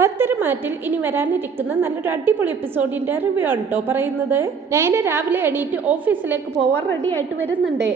പത്തരമാറ്റിൽ ഇനി വരാനിരിക്കുന്ന നല്ലൊരു അടിപൊളി എപ്പിസോഡിന്റെ റിവ്യൂ ആണ് കേട്ടോ പറയുന്നത്. നയന രാവിലെ എണീറ്റ് ഓഫീസിലേക്ക് പോവാൻ റെഡി ആയിട്ട് വരുന്നുണ്ട്.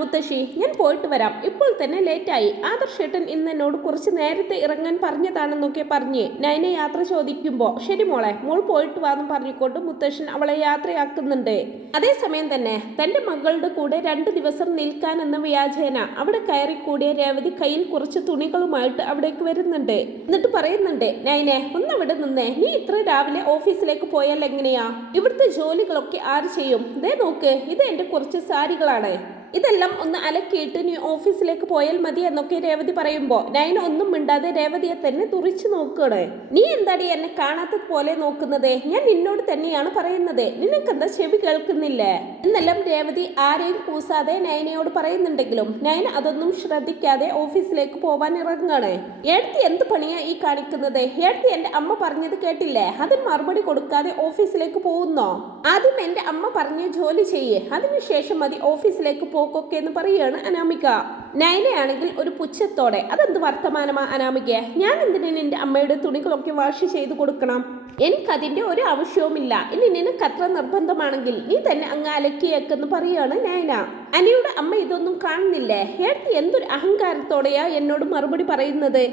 മുത്തശ്ശി ഞാൻ പോയിട്ട് വരാം, ഇപ്പോൾ തന്നെ ലേറ്റായി. ആദർശേട്ടൻ ഇന്ന് എന്നോട് കുറച്ച് നേരത്തെ ഇറങ്ങാൻ പറഞ്ഞതാണെന്നൊക്കെ പറഞ്ഞ് നയന യാത്ര ചോദിക്കുമ്പോൾ ശരി മോളെ, മോൾ പോയിട്ട് വാന്ന് പറഞ്ഞുകൊണ്ട് മുത്തശ്ശൻ അവളെ യാത്രയാക്കുന്നുണ്ട്. അതേസമയം തന്നെ തന്റെ മകളുടെ കൂടെ 2 ദിവസം നിൽക്കാൻ എന്ന വ്യാജേന അവിടെ കയറിക്കൂടിയ രേവതി കയ്യിൽ കുറച്ച് തുണികളുമായിട്ട് അവിടേക്ക് വരുന്നുണ്ട്. എന്നിട്ട് പറയുന്നുണ്ട്, നൈനെ ഒന്നവിടെ നിന്നേ, നീ ഇത്ര രാവിലെ ഓഫീസിലേക്ക് പോയാൽ എങ്ങനെയാ? ഇവിടുത്തെ ജോലികളൊക്കെ ആര് ചെയ്യും? ദേ നോക്ക്, ഇത് എന്റെ കുറച്ച് സാരികളാണ്, ഇതെല്ലാം ഒന്ന് അലക്കിയിട്ട് നീ ഓഫീസിലേക്ക് പോയാൽ മതി എന്നൊക്കെ രേവതി പറയുമ്പോൾ നയന ഒന്നും മിണ്ടാതെ രേവതിയെ തന്നെ തുറിച്ചു നോക്കുകയാണ്. നീ എന്താടി എന്നെ കാണാത്തത് പോലെ നോക്കുന്നത്? ഞാൻ നിന്നോട് തന്നെയാണ് പറയുന്നത്, നിനക്കെന്താ ചെവി കേൾക്കുന്നില്ലേ എന്നെല്ലാം രേവതി ആരെയും കൂസാതെ നയനയോട് പറയുന്നുണ്ടെങ്കിലും നയന അതൊന്നും ശ്രദ്ധിക്കാതെ ഓഫീസിലേക്ക് പോവാൻ ഇറങ്ങുകയാണ്. ഏടത്തി എന്ത് പണിയാ ഈ കാണിക്കുന്നത്? ഏടത്തി എന്റെ അമ്മ പറഞ്ഞത് കേട്ടില്ലേ? അതിന് മറുപടി കൊടുക്കാതെ ഓഫീസിലേക്ക് പോകുന്നോ? ആദ്യം എന്റെ അമ്മ പറഞ്ഞ ജോലി ചെയ്യേ, അതിനുശേഷം മതി ഓഫീസിലേക്ക് പോക്കൊക്കെ എന്ന് പറയുകയാണ് അനാമിക. നയനയാണെങ്കിൽ ഒരു പുച്ഛത്തോടെ, അതെന്ത് വർത്തമാനമാ അനാമിക? ഞാൻ എന്തിനു നിന്റെ അമ്മയുടെ തുണികളൊക്കെ വാഷ് ചെയ്ത് കൊടുക്കണം? എനിക്കതിന്റെ ഒരു ആവശ്യവുമില്ല. ഇനി നിനക്ക് അത്ര നിർബന്ധമാണെങ്കിൽ നീ തന്നെ അങ്ങ് അലക്കിയേക്കെന്ന് പറയുകയാണ് നയന. അനിയുടെ അമ്മ ഇതൊന്നും കാണുന്നില്ലേ? ഏടത്തി എന്തൊരു അഹങ്കാരത്തോടെയാ എന്നോട് മറുപടി പറയുന്നത്?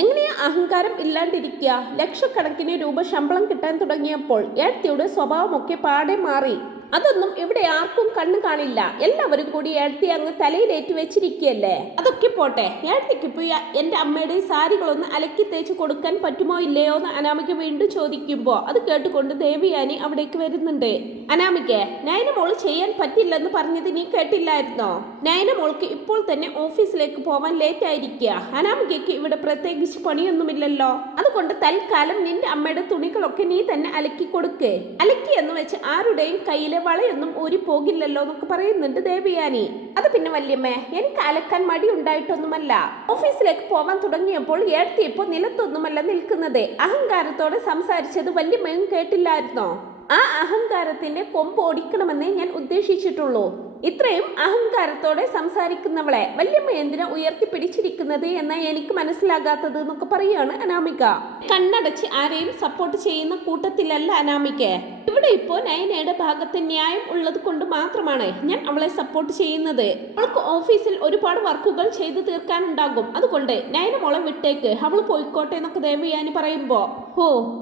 എങ്ങനെയാ അഹങ്കാരം ഇല്ലാണ്ടിരിക്കുക? ലക്ഷക്കണക്കിന് രൂപ ശമ്പളം കിട്ടാൻ തുടങ്ങിയപ്പോൾ ഏടത്തിയുടെ സ്വഭാവമൊക്കെ പാടെ മാറി. അതൊന്നും ഇവിടെ ആർക്കും കണ്ണു കാണില്ല. എല്ലാവരും കൂടി ഏടത്തി അങ്ങ് തലയിലേറ്റ് വെച്ചിരിക്കുകയല്ലേ. അതൊക്കെ പോട്ടെ, ഏടത്തിക്ക് പോയി എന്റെ അമ്മയുടെ സാരികളൊന്ന് അലക്കി തേച്ച് കൊടുക്കാൻ പറ്റുമോ ഇല്ലയോ എന്ന് അനാമിക വീണ്ടും ചോദിക്കുമ്പോ അത് കേട്ടുകൊണ്ട് ദേവിയാനി അവിടേക്ക് വരുന്നുണ്ട്. അനാമികെ, നയന മോള് ചെയ്യാൻ പറ്റില്ലെന്ന് പറഞ്ഞത് നീ കേട്ടില്ലായിരുന്നോ? നയന മോൾക്ക് ഇപ്പോൾ തന്നെ ഓഫീസിലേക്ക് പോവാൻ ലേറ്റ് ആയിരിക്കുക. അനാമികയ്ക്ക് ഇവിടെ പ്രത്യേകിച്ച് പണിയൊന്നുമില്ലല്ലോ. അതുകൊണ്ട് തൽക്കാലം നിന്റെ അമ്മയുടെ തുണികളൊക്കെ നീ തന്നെ അലക്കി കൊടുക്ക്. അലക്കി എന്ന് വെച്ച് ആരുടെയും കയ്യിൽ വളയൊന്നും ഊരി പോകില്ലല്ലോ എന്നൊക്കെ പറയുന്നുണ്ട് ദേവിയാനി. അത് പിന്നെ വല്യമ്മേ, എനിക്ക് അലക്കാൻ മടി ഉണ്ടായിട്ടൊന്നുമല്ല. ഓഫീസിലേക്ക് പോവാൻ തുടങ്ങിയപ്പോൾ ഏടത്തി ഇപ്പോൾ നിലത്തൊന്നുമല്ല നിൽക്കുന്നത്. അഹങ്കാരത്തോടെ സംസാരിച്ചത് വല്യമ്മയും കേട്ടില്ലായിരുന്നോ? ആ അഹങ്കാരത്തിന്റെ കൊമ്പ് ഓടിക്കണമെന്നേ ഞാൻ ഉദ്ദേശിച്ചിട്ടുള്ളൂ. ഇത്രയും അഹങ്കാരത്തോടെ സംസാരിക്കുന്നവളെ വല്യമ്മ എന്തിനാ ഉയർത്തി പിടിച്ചിരിക്കുന്നത് എന്ന എനിക്ക് മനസ്സിലാകാത്തത് എന്നൊക്കെ പറയുകയാണ് അനാമിക. കണ്ണടച്ച് ആരെയും സപ്പോർട്ട് ചെയ്യുന്ന കൂട്ടത്തിലല്ല അനാമിക. ഇവിടെ ഇപ്പോ നയനയുടെ ഭാഗത്ത് ന്യായം ഉള്ളത് കൊണ്ട് മാത്രമാണ് ഞാൻ അവളെ സപ്പോർട്ട് ചെയ്യുന്നത്. അവൾക്ക് ഓഫീസിൽ ഒരുപാട് വർക്കുകൾ ചെയ്തു തീർക്കാനുണ്ടാകും. അതുകൊണ്ട് നയന മോളെ വിട്ടേക്ക്, അവൾ പോയിക്കോട്ടെ എന്നൊക്കെ ദേവയാനി പറയുമ്പോ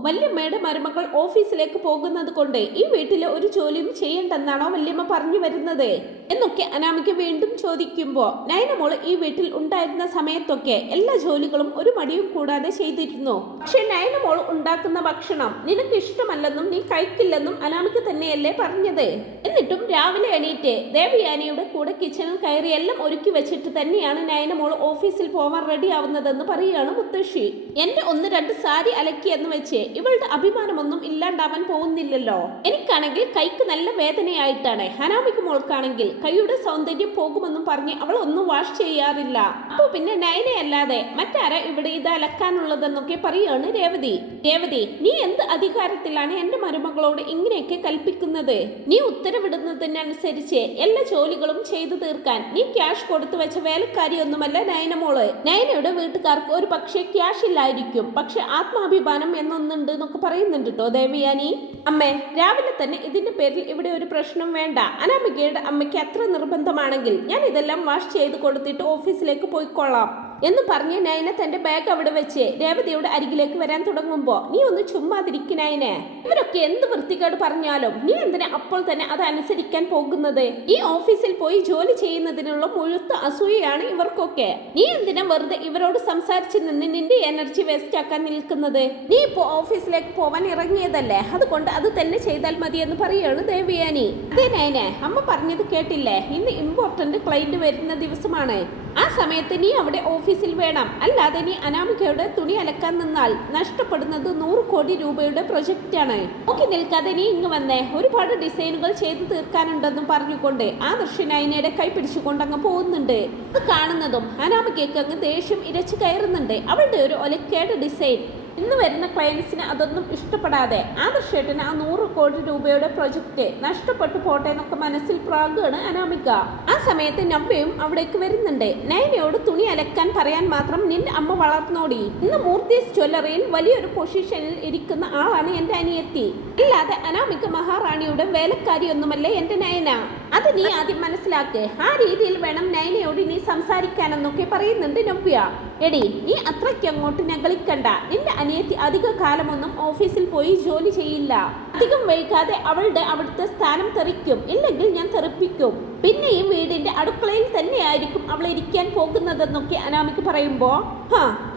വല്യമ്മയുടെ മരുമകൾ ഓഫീസിലേക്ക് പോകുന്നത് കൊണ്ട് ഈ വീട്ടിലെ ഒരു ജോലിയും ചെയ്യണ്ടെന്നാണോ വല്യമ്മ പറഞ്ഞു വരുന്നത് എന്നൊക്കെ അനാമിക വീണ്ടും ചോദിക്കുമ്പോ നയന മോള് ഈ വീട്ടിൽ ഉണ്ടായിരുന്ന സമയത്തൊക്കെ എല്ലാ ജോലികളും ഒരു മടിയും കൂടാതെ ചെയ്തിരുന്നു. പക്ഷെ നയന മോള് ഉണ്ടാക്കുന്ന ഭക്ഷണം നിനക്ക് ഇഷ്ടമല്ലെന്നും നീ കഴിക്കില്ലെന്നും അനാമിക തന്നെയല്ലേ പറഞ്ഞത്? എന്നിട്ടും രാവിലെ എണീറ്റ് ദേവയാനിയുടെ കൂടെ കിച്ചണിൽ കയറി എല്ലാം ഒരുക്കി വെച്ചിട്ട് തന്നെയാണ് നയന മോള് ഓഫീസിൽ പോവാൻ റെഡി ആവുന്നതെന്ന് പറയുകയാണ് മുത്തശ്ശി. എന്റെ 1-2 സാരി അലക്കി എന്ന് വെച്ച് ഇവളുടെ അഭിമാനമൊന്നും ഇല്ലാണ്ടാവാൻ പോകുന്നില്ലല്ലോ. എനിക്കാണെങ്കിൽ കൈക്ക് നല്ല വേദനയായിട്ടാണ്. അനാമിക മോൾക്കാണെങ്കിൽ കൈയുടെ സൗന്ദര്യം പോകുമെന്നും പറഞ്ഞ് അവൾ ഒന്നും വാഷ് ചെയ്യാറില്ല. അപ്പൊ പിന്നെ നയനയല്ലാതെ മറ്റാരാ ഇവിടെ ഇത് അലക്കാനുള്ളതെന്നൊക്കെ പറയുകയാണ് രേവതി, നീ എന്ത് അധികാരത്തിലാണ് എന്റെ മരുമകളോട് ഇങ്ങനെയൊക്കെ കൽപ്പിക്കുന്നത്? നീ ഉത്തരവിടുന്നതിനനുസരിച്ച് എല്ലാ ജോലികളും ചെയ്തു തീർക്കാൻ നീ ക്യാഷ് കൊടുത്തു വെച്ച വേലക്കാരിയൊന്നുമല്ല നയന മോള്. നയനയുടെ വീട്ടുകാർക്ക് ഒരു പക്ഷേ ക്യാഷ് ഇല്ലായിരിക്കും, പക്ഷെ ആത്മാഭിമാനം എന്നൊന്നുണ്ട് എന്നൊക്കെ പറയുന്നുണ്ട് കേട്ടോ ദേവയാനി. അമ്മേ, രാവിലെ തന്നെ ഇതിന്റെ പേരിൽ ഇവിടെ ഒരു പ്രശ്നം വേണ്ട. അനാമികയുടെ അമ്മയ്ക്ക് അത്ര നിർബന്ധമാണെങ്കിൽ ഞാൻ ഇതെല്ലാം വാഷ് ചെയ്ത് കൊടുത്തിട്ട് ഓഫീസിലേക്ക് പോയിക്കൊള്ളാം എന്ന് പറഞ്ഞ് നയന തന്റെ ബാഗ് അവിടെ വെച്ച് രേവതിയുടെ അരികിലേക്ക് വരാൻ തുടങ്ങുമ്പോ നീ ഒന്ന് ചുമ്മാതിരിക്ക് നയനെ. ഇവരൊക്കെ എന്ത് വൃത്തികേട് പറഞ്ഞാലും നീ എന്തിനാ അപ്പോൾ തന്നെ അത് അനുസരിക്കാൻ പോകുന്നത്? ഈ ഓഫീസിൽ പോയി ജോലി ചെയ്യുന്നതിനുള്ള മുഴുത്ത അസൂയയാണ് ഇവർക്കൊക്കെ. നീ എന്തിനാ വെറുതെ ഇവരോട് സംസാരിച്ച് നിന്ന് നിന്റെ എനർജി വേസ്റ്റ് ആക്കാൻ നിൽക്കുന്നത്? നീ ഇപ്പോ ഓഫീസിലേക്ക് പോവാൻ ഇറങ്ങിയതല്ലേ, അതുകൊണ്ട് അത് തന്നെ ചെയ്താൽ മതി എന്ന് പറയുകയാണ് ദേവയാനി. അതെ നയനെ, അമ്മ പറഞ്ഞത് കേട്ടില്ലേ? ഇന്ന് ഇമ്പോർട്ടന്റ് ക്ലയന്റ് വരുന്ന ദിവസമാണ്. ആ സമയത്ത് നീ അവിടെ ഓഫീസിൽ വേണം. അല്ലാതെ നീ അനാമികയുടെ തുണി അലക്കാൻ നിന്നാൽ നഷ്ടപ്പെടുന്നത് 100 കോടി രൂപയുടെ പ്രൊജക്റ്റാണ്. നോക്കി നിൽക്കാതെ നീ ഇങ്ങ് വന്നേ, ഒരുപാട് ഡിസൈനുകൾ ചെയ്തു തീർക്കാനുണ്ടെന്നും പറഞ്ഞുകൊണ്ട് ആദർശ നയനയുടെ കൈ പിടിച്ചുകൊണ്ട് അങ്ങ് പോകുന്നുണ്ട്. അത് കാണുന്നതും അനാമികയ്ക്ക് അങ്ങ് ദേഷ്യം ഇരച്ചു കയറുന്നുണ്ട്. അവളുടെ ഒരു ഒലക്കേട് ഡിസൈൻ ഇന്ന് വരുന്ന ക്ലയൻസിന് അതൊന്നും ഇഷ്ടപ്പെടാതെ ആദർശേട്ടന് ആ 100 കോടി രൂപയുടെ പ്രൊജക്റ്റ് നഷ്ടപ്പെട്ടു പോട്ടെ എന്നൊക്കെ മനസ്സിൽ പ്രാഗാണ് അനാമിക. ആ സമയത്ത് നവ്യയും അവിടേക്ക് വരുന്നുണ്ട്. നയനയോട് തുണി അലക്കാൻ പറയാൻ മാത്രം നിന്റെ അമ്മ വളർന്നോടി. ഇന്ന് മൂർത്തീസ് ജ്വല്ലറിയിൽ വലിയൊരു പൊസിഷനിൽ ഇരിക്കുന്ന ആളാണ് എന്റെ അനിയത്തി. അല്ലാതെ അനാമിക മഹാറാണിയുടെ വേലക്കാരിയൊന്നുമല്ലേ എന്റെ നയന. അത് നീ ആദ്യം മനസ്സിലാക്ക്. ആ രീതിയിൽ വേണം നയനയോട് നീ സംസാരിക്കാനെന്നൊക്കെ പറയുന്നുണ്ട് നവ്യ. എടി, നീ അത്രയ്ക്ക് അങ്ങോട്ട് ഞകളിക്കണ്ട. നിന്റെ അനിയത്തി അധിക കാലമൊന്നും ഓഫീസിൽ പോയി ജോലി ചെയ്യില്ല. അധികം വൈകാതെ അവിടുത്തെ സ്ഥാനം തെറിക്കും. ഇല്ലെങ്കിൽ ഞാൻ തെറിപ്പിക്കും. പിന്നെ ഈ വീടിന്റെ അടുക്കളയിൽ തന്നെയായിരിക്കും അവൾ ഇരിക്കാൻ പോകുന്നതെന്നൊക്കെ അനാമിക പറയുമ്പോ,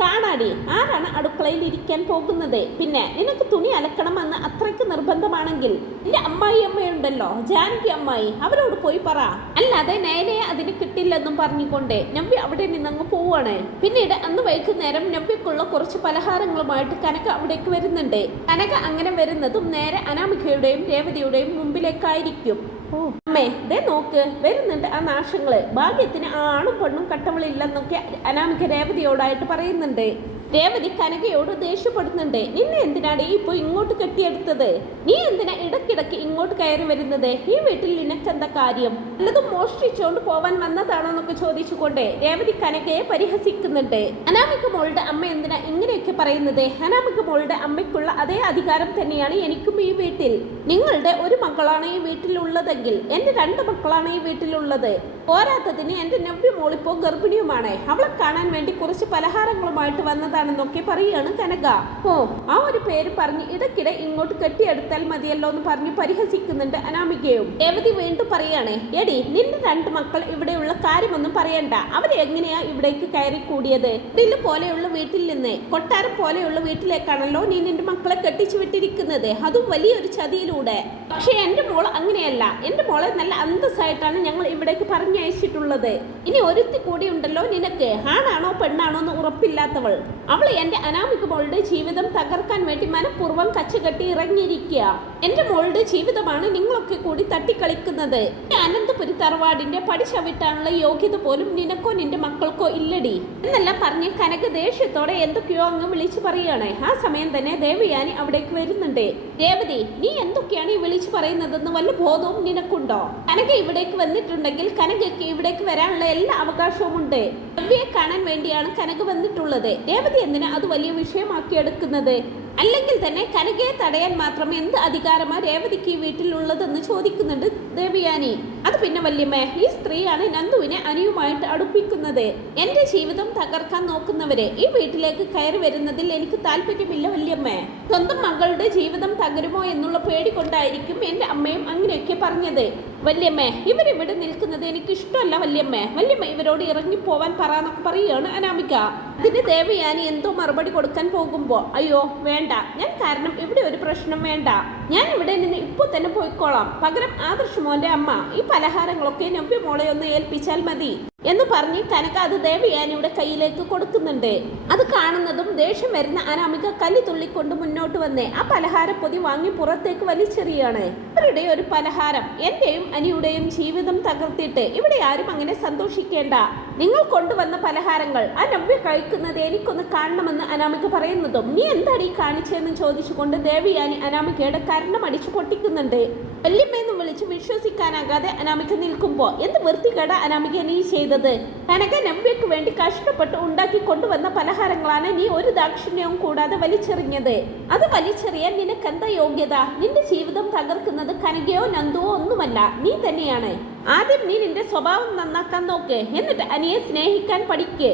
കാണാടി, ആരാണ് അടുക്കളയിൽ ഇരിക്കാൻ പോകുന്നത്? പിന്നെ നിനക്ക് തുണി അലക്കണമെന്ന് അത്രയ്ക്ക് നിർബന്ധമാണെങ്കിൽ നിന്റെ അമ്മായിയമ്മയുണ്ടല്ലോ, ജാനകി അമ്മായി, അവരോട് പോയി പറ. അല്ലാതെ നയനയെ അതിന് കിട്ടില്ലെന്നും പറഞ്ഞുകൊണ്ട് നവ്യ അവിടെ നിന്നങ്ങ് പോവാണ്. പിന്നീട് അന്ന് വൈകുന്നേരം നവ്യക്കുള്ള കുറച്ച് പലഹാരങ്ങളുമായിട്ട് കനക അവിടേക്ക് വരുന്നുണ്ട്. കനക അങ്ങനെ വരുന്നതും നേരെ അനാമികയുടെയും രേവതിയുടെയും മുമ്പിലേക്കായിരിക്കും. അമ്മേ, ദേ നോക്ക്, വരുന്നുണ്ട് ആ നാശങ്ങള്. ഭാഗ്യത്തിന് ആണും പെണ്ണും കട്ടവളില്ലെന്നൊക്കെ അനാമിക രേവതിയോടായിട്ട് പറയുന്നുണ്ട്. രേവതി കനകയോട് ദേഷ്യപ്പെടുന്നുണ്ട്. നിന്നെ എന്തിനാണ് ഇപ്പൊ ഇങ്ങോട്ട് കെട്ടിയെടുത്തത്? നീ എന്തിനാ ഇടയ്ക്കിടയ്ക്ക് ഇങ്ങോട്ട് കയറി വരുന്നത്? ഈ വീട്ടിൽ നിനക്കെന്താ കാര്യം? വല്ലതും മോഷ്ടിച്ചോണ്ട് പോവാൻ വന്നതാണോ എന്നൊക്കെ ചോദിച്ചുകൊണ്ട് രേവതി കനകയെ പരിഹസിക്കുന്നുണ്ട്. അനാമിക മോളുടെ അമ്മ എന്തിനാ ഇങ്ങനെയൊക്കെ പറയുന്നത്? അനാമിക മോളുടെ അമ്മയ്ക്കുള്ള അതേ അധികാരം തന്നെയാണ് എനിക്കും ഈ വീട്ടിൽ. നിങ്ങളുടെ ഒരു മകളാണ് ഈ വീട്ടിലുള്ളതെങ്കിൽ എന്റെ 2 മക്കളാണ് ഈ വീട്ടിലുള്ളത്. പോരാത്തതിന് എന്റെ നവ്യ മോളിപ്പോ ഗർഭിണിയുമാണ്. അവളെ കാണാൻ വേണ്ടി കുറച്ച് പലഹാരങ്ങളുമായിട്ട് വന്നതാണെന്നൊക്കെ പറയുകയാണ് കനക. ആ ഒരു പേര് പറഞ്ഞ് ഇടയ്ക്കിടെ ഇങ്ങോട്ട് കെട്ടിയെടുത്താൽ മതിയല്ലോ എന്ന് പറഞ്ഞ് പരിഹസിക്കുന്നുണ്ട് അനാമികയും. രേവതി വീണ്ടും പറയാണ്, എടി, നിന്റെ 2 മക്കൾ ഇവിടെയുള്ള കാര്യമൊന്നും പറയണ്ട. അവരെ എങ്ങനെയാ ഇവിടേക്ക് കയറി കൂടിയത്? ഇതില് പോലെയുള്ള വീട്ടിൽ നിന്ന് കൊട്ടാരം പോലെയുള്ള വീട്ടിലേക്കാണല്ലോ നീ നിന്റെ മക്കളെ കെട്ടിച്ചു വിട്ടിരിക്കുന്നത്, അതും വലിയൊരു ചതിയിലൂടെ. പക്ഷെ എന്റെ മോള് അങ്ങനെയല്ല. എന്റെ മോളെ നല്ല അന്തസ്സായിട്ടാണ് ഞങ്ങൾ ഇവിടേക്ക് പറഞ്ഞയച്ചിട്ടുള്ളത്. ഇനി ഒരുത്തി കൂടി ഉണ്ടല്ലോ നിനക്ക്, ആണാണോ പെണ്ണാണോ എന്ന് ഉറപ്പില്ലാത്തവൾ. അവൾ എന്റെ അനാമിക മോളുടെ ജീവിതം തകർക്കാൻ വേണ്ടി മനഃപൂർവ്വം കച്ചകെട്ടി ഇറങ്ങിയിരിക്കുക. എന്റെ മോളുടെ ജീവിതമാണ് നിങ്ങളൊക്കെ കൂടി തട്ടിക്കളിക്കുന്നത്. അനന്തപുരി തറവാടിന്റെ പടി ചവിട്ടാനുള്ള യോഗ്യത പോലും നിനക്കോ നിന്റെ മക്കൾക്കോ ഇല്ലടി എന്നെല്ലാം പറഞ്ഞ് കനക ദേഷ്യത്തോടെ എന്തൊക്കെയോ അങ്ങ് വിളിച്ചു പറയുകയാണ്. ആ സമയം തന്നെ ദേവയാനി അവിടേക്ക് വരുന്നുണ്ട്. രേവതി, നീ എന്തൊക്കെയാണ് ഈ വിളിച്ചു പറയുന്നതെന്ന് വല്ല ബോധവും നിനക്കുണ്ടോ? കനക ഇവിടേക്ക് വന്നിട്ടുണ്ടെങ്കിൽ കനകയ്ക്ക് ഇവിടേക്ക് വരാനുള്ള എല്ലാ അവകാശവും ഉണ്ട്. രവിയെ കാണാൻ വേണ്ടിയാണ് കനക വന്നിട്ടുള്ളത്. രേവതി എന്തിനാ അത് വലിയ വിഷയമാക്കി എടുക്കുന്നത്? അല്ലെങ്കിൽ തന്നെ കനകയെ തടയാൻ മാത്രം എന്ത് അധികാരമാണ് രേവതിക്ക് ഈ വീട്ടിലുള്ളതെന്ന് ചോദിക്കുന്നുണ്ട് ദേവയാനി. അത് പിന്നെ വല്യമ്മേ, ഈ സ്ത്രീയാണ് നന്ദുവിനെ അനിയുമായിട്ട് അടുപ്പിക്കുന്നത്. എന്റെ ജീവിതം തകർക്കാൻ നോക്കുന്നവരെ ഈ വീട്ടിലേക്ക് കയറി വരുന്നതിൽ എനിക്ക് താല്പര്യമില്ല വല്യമ്മേ. സ്വന്തം മകളുടെ ജീവിതം തകരുമോ എന്നുള്ള പേടി കൊണ്ടായിരിക്കും എന്റെ അമ്മയും അങ്ങനെയൊക്കെ പറഞ്ഞത്. വല്യമ്മേ, ഇവരിവിടെ നിൽക്കുന്നത് എനിക്ക് ഇഷ്ടമല്ല വല്യമ്മേ. വല്യമ്മ ഇവരോട് ഇറങ്ങിപ്പോവാൻ പറയാന്നൊക്കെ പറയുകയാണ് അനാമിക. അതിന് ദേവയാനി എന്തോ മറുപടി കൊടുക്കാൻ പോകുമ്പോ, അയ്യോ വേണ്ട, ഞാൻ കാരണം ഇവിടെ ഒരു പ്രശ്നം വേണ്ട. ഞാൻ ഇവിടെ നിന്ന് ഇപ്പൊ തന്നെ പോയിക്കോളാം. പകരം ആദർശമോന്റെ അമ്മ ഈ പലഹാരങ്ങളൊക്കെ നവ്യ മോളെ ഒന്ന് ഏൽപ്പിച്ചാൽ മതി എന്ന് പറഞ്ഞ് കനക അത് ദേവയാനിയുടെ കയ്യിലേക്ക് കൊടുക്കുന്നുണ്ട്. അത് കാണുന്നതും ദേഷ്യം വരുന്ന അനാമിക കല്ലി തുള്ളിക്കൊണ്ട് മുന്നോട്ട് വന്ന് ആ പലഹാരപ്പൊതി വാങ്ങി പുറത്തേക്ക് വലിച്ചെറിയാണ്. അവരുടെ ഒരു പലഹാരം എന്റെയും അനിയുടെയും ജീവിതം തകർത്തിട്ട് ഇവിടെ ആരും അങ്ങനെ സന്തോഷിക്കേണ്ട. നിങ്ങൾ കൊണ്ടുവന്ന പലഹാരങ്ങൾ ആ നവ്യ കഴിക്കുന്നത് എനിക്കൊന്ന് കാണണമെന്ന് അനാമിക പറയുന്നതും, നീ എന്താണ് ഈ കാണിച്ചതെന്ന് ചോദിച്ചുകൊണ്ട് ദേവയാനി അനാമികയുടെ കരണം അടിച്ചു പൊട്ടിക്കുന്നുണ്ട്. വല്യമ്മയെന്ന് വിളിച്ച് വിശ്വസിക്കാനാകാതെ അനാമിക നിൽക്കുമ്പോ, എന്ത് വൃത്തികേട അനാമിക നീ ചെയ്തത്? കനക നവ്യക്ക് വേണ്ടി കഷ്ടപ്പെട്ട് ഉണ്ടാക്കി കൊണ്ടുവന്ന പലഹാരങ്ങളാണ് നീ ഒരു ദാക്ഷിണ്യവും കൂടാതെ വലിച്ചെറിഞ്ഞത്. അത് വലിച്ചെറിയാൻ നിനക്കെന്താ യോഗ്യത? നിന്റെ ജീവിതം തകർക്കുന്നത് കനകയോ നന്ദുവോ ഒന്നുമല്ല, നീ തന്നെയാണ്. ആദ്യം നീ നിന്റെ സ്വഭാവം നന്നാക്കാൻ നോക്ക്, എന്നിട്ട് അനിയെ സ്നേഹിക്കാൻ പഠിക്ക്.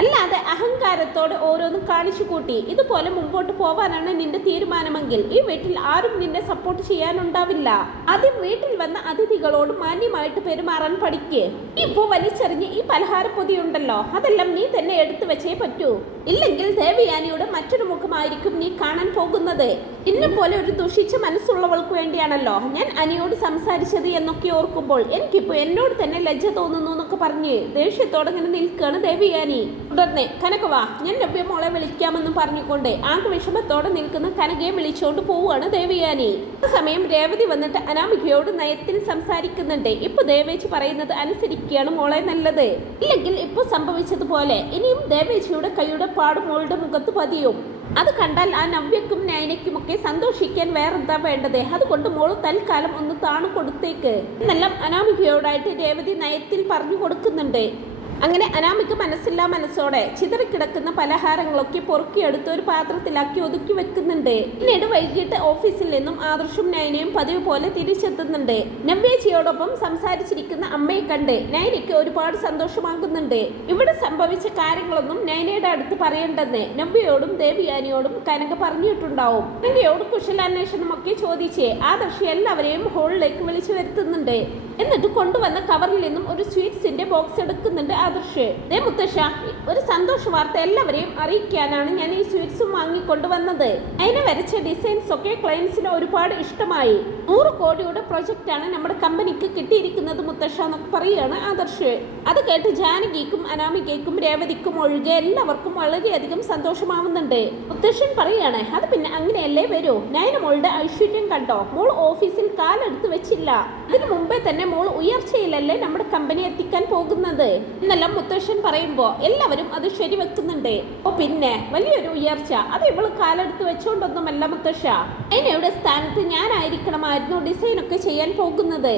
അല്ലാതെ അഹങ്കാരത്തോടെ ഓരോന്നും കാണിച്ചു കൂട്ടി ഇതുപോലെ മുമ്പോട്ട് പോവാനാണ് നിന്റെ തീരുമാനമെങ്കിൽ ഈ വീട്ടിൽ ആരും നിന്നെ സപ്പോർട്ട് ചെയ്യാനുണ്ടാവില്ല. ആദ്യം വീട്ടിൽ വന്ന അതിഥികളോട് മാന്യമായിട്ട് പെരുമാറാൻ പഠിക്ക്. ഇപ്പോ വലിച്ചെറിഞ്ഞ് ഈ പലഹാരപ്പൊതി ഉണ്ടല്ലോ, അതെല്ലാം നീ തന്നെ എടുത്തു വെച്ചേ പറ്റൂ. ഇല്ലെങ്കിൽ ദേവയാനിയുടെ മറ്റൊരു മുഖമായിരിക്കും നീ കാണാൻ പോകുന്നത്. ഇന്നെ പോലെ ഒരു ദുഷിച്ച മനസ്സുള്ളവൾക്ക് വേണ്ടിയാണല്ലോ ഞാൻ അനിയോട് സംസാരിച്ചത് എന്നൊക്കെ ഓർക്കുമ്പോൾ എനിക്കിപ്പോ എന്നോട് തന്നെ ലജ്ജ തോന്നുന്നു എന്നൊക്കെ പറഞ്ഞ് ദേഷ്യത്തോടെ ഇങ്ങനെ നിൽക്കുകയാണ് ദേവയാനി. തുടർന്ന് കനകവാ, ഞാൻ നവ്യ മോളെ വിളിക്കാമെന്ന് പറഞ്ഞുകൊണ്ട് ആകെ വിഷമത്തോടെ നിൽക്കുന്ന കനകയെ വിളിച്ചുകൊണ്ട് പോവുകയാണ് ദേവയാനി. ആ സമയം രേവതി വന്നിട്ട് അനാമികയോട് നയത്തിൽ സംസാരിക്കുന്നുണ്ട്. ഇപ്പൊ ദേവേച്ചി പറയുന്നത് അനുസരിക്കുകയാണ് മോളെ നല്ലത്. ഇല്ലെങ്കിൽ ഇപ്പൊ സംഭവിച്ചതുപോലെ ഇനിയും ദേവേച്ചിയുടെ കൈയുടെ പാട് മോളുടെ മുഖത്ത് പതിയും. അത് കണ്ടാൽ ആ നവ്യക്കും നയനയ്ക്കുമൊക്കെ സന്തോഷിക്കാൻ വേറെന്താ വേണ്ടത്? അതുകൊണ്ട് മോള് തൽക്കാലം ഒന്ന് താണു കൊടുത്തേക്ക് എന്നെല്ലാം അനാമികയോടായിട്ട് രേവതി നയത്തിൽ പറഞ്ഞു കൊടുക്കുന്നുണ്ട്. അങ്ങനെ അനാമിക മനസ്സില്ലാ മനസ്സോടെ ചിതറിക്കിടക്കുന്ന പലഹാരങ്ങളൊക്കെ പൊറുക്കിയെടുത്ത് ഒരു പാത്രത്തിലാക്കി ഒതുക്കി വെക്കുന്നുണ്ട്. പിന്നീട് വൈകിട്ട് ഓഫീസിൽ നിന്നും ആദർശും നയനയും പതിവ് പോലെ തിരിച്ചെത്തുന്നുണ്ട്. നവ്യേച്ചിയോടൊപ്പം സംസാരിച്ചിരിക്കുന്ന അമ്മയെ കണ്ട് നയനയ്ക്ക് ഒരുപാട് സന്തോഷമാകുന്നുണ്ട്. ഇവിടെ സംഭവിച്ച കാര്യങ്ങളൊന്നും നയനയുടെ അടുത്ത് പറയേണ്ടെന്ന് നവ്യയോടും ദേവിയാനിയോടും കനക പറഞ്ഞിട്ടുണ്ടാവും. കനകയോട് കുശലാന്വേഷണമൊക്കെ ചോദിച്ച് ആദർശ് എല്ലാവരെയും ഹോളിലേക്ക് വിളിച്ചു വരുത്തുന്നുണ്ട്. എന്നിട്ട് കൊണ്ടുവന്ന കവറിൽ നിന്നും ഒരു സ്വീറ്റ്സിന്റെ ബോക്സ് എടുക്കുന്നുണ്ട് ആദർശ്. മുത്തശ്ശ, ഒരു സന്തോഷ വാർത്ത എല്ലാവരെയും അറിയിക്കാനാണ് ഞാൻ ഈ സ്വീറ്റ്സും വാങ്ങിക്കൊണ്ടുവന്നത്. അതിന് വരച്ച ഡിസൈൻസ് ഒക്കെ ക്ലയൻസിന് ഒരുപാട് ഇഷ്ടമായി. 100 കോടിയുടെ പ്രൊജക്റ്റാണ് നമ്മുടെ കമ്പനിക്ക് കിട്ടിയിരിക്കുന്നത് മുത്തശ്ശ എന്നൊക്കെ പറയുകയാണ് ആദർശ്. അത് കേട്ട് ജാനകിക്കും അനാമികയ്ക്കും രേവതിക്കും ഒഴികെ എല്ലാവർക്കും വളരെയധികം സന്തോഷമാവുന്നുണ്ട്. മുത്തശ്ശൻ പറയുകയാണ്, അത് പിന്നെ അങ്ങനെയല്ലേ വരൂ. നയന മോളുടെ ഐശ്വര്യം കണ്ടോ? മോൾ ഓഫീസിൽ കാലെടുത്ത് വെച്ചില്ല. ഇതിനു മുമ്പേ തന്നെ മോൾ ഉയർച്ചയിലല്ലേ നമ്മുടെ കമ്പനി എത്തിക്കാൻ പോകുന്നത് എന്നെല്ലാം മുത്തശ്ശൻ പറയുമ്പോ എല്ലാവരും അത് ശരിവെക്കുന്നുണ്ട്. പിന്നെ വലിയൊരു ഉയർച്ച അത് ഇവള് കാലെടുത്ത് വെച്ചോണ്ടൊന്നുമല്ല മുത്തശ്ശ. അതിനയുടെ സ്ഥാനത്ത് ഞാനായിരിക്കണമായിരുന്നു ഡിസൈനൊക്കെ ചെയ്യാൻ പോകുന്നത്.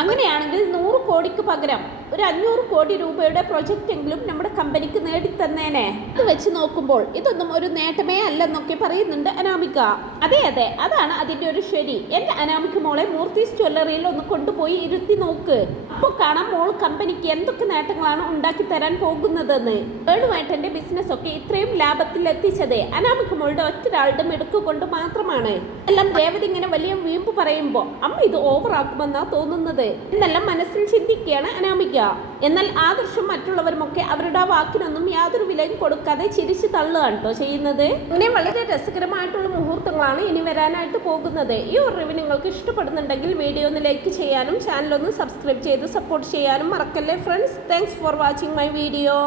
അങ്ങനെയാണെങ്കിൽ 100 കോടിക്ക് പകരം ഒരു 500 കോടി രൂപയുടെ പ്രൊജക്റ്റ് എങ്കിലും നമ്മുടെ കമ്പനിക്ക് നേടിത്തന്നേനെ. ഇത് വെച്ച് നോക്കുമ്പോൾ ഇതൊന്നും ഒരു നേട്ടമേ അല്ലെന്നൊക്കെ പറയുന്നുണ്ട് അനാമിക. അതെ അതെ, അതാണ് അതിന്റെ ഒരു ശരി. എന്റെ അനാമിക മോളെ മൂർത്തീസ് ജ്വല്ലറിയിൽ ഒന്ന് കൊണ്ടുപോയി ഇരുത്തി നോക്ക്. അപ്പോൾ കാണാം മോൾ കമ്പനിക്ക് എന്തൊക്കെ നേട്ടങ്ങളാണ് ഉണ്ടാക്കി തരാൻ പോകുന്നതെന്ന്. വേണുവേട്ടന്റെ ബിസിനസ് ഒക്കെ ഇത്രയും ലാഭത്തിൽ എത്തിച്ചത് അനാമിക മോളുടെ ഒറ്റൊരാളുടെ മിടുക്ക് കൊണ്ട് മാത്രമാണ്. എല്ലാം രേവതി ഇങ്ങനെ വലിയ വീമ്പ് പറയുമ്പോ അമ്മ ഇത് ഓവറാക്കുമെന്നാ തോന്നുന്നത് എന്നെല്ലാം മനസ്സിൽ ചിന്തിക്കുകയാണ് അനാമിക. എന്നാൽ ആദർശം മറ്റുള്ളവരുമൊക്കെ അവരുടെ വാക്കിനൊന്നും യാതൊരു വിലയും കൊടുക്കാതെ ചിരിച്ചു തള്ളുകയാണ് കേട്ടോ ചെയ്യുന്നത്. അങ്ങനെ വളരെ രസകരമായിട്ടുള്ള മുഹൂർത്തങ്ങളാണ് ഇനി വരാനായിട്ട് പോകുന്നത്. ഈ ഒരു റിവ്യൂ നിങ്ങൾക്ക് ഇഷ്ടപ്പെടുന്നുണ്ടെങ്കിൽ വീഡിയോ ഒന്ന് ലൈക്ക് ചെയ്യാനും ചാനൽ ഒന്ന് സബ്സ്ക്രൈബ് ചെയ്ത് സപ്പോർട്ട് ചെയ്യാനും മറക്കല്ലേ friends. Thanks for watching my video.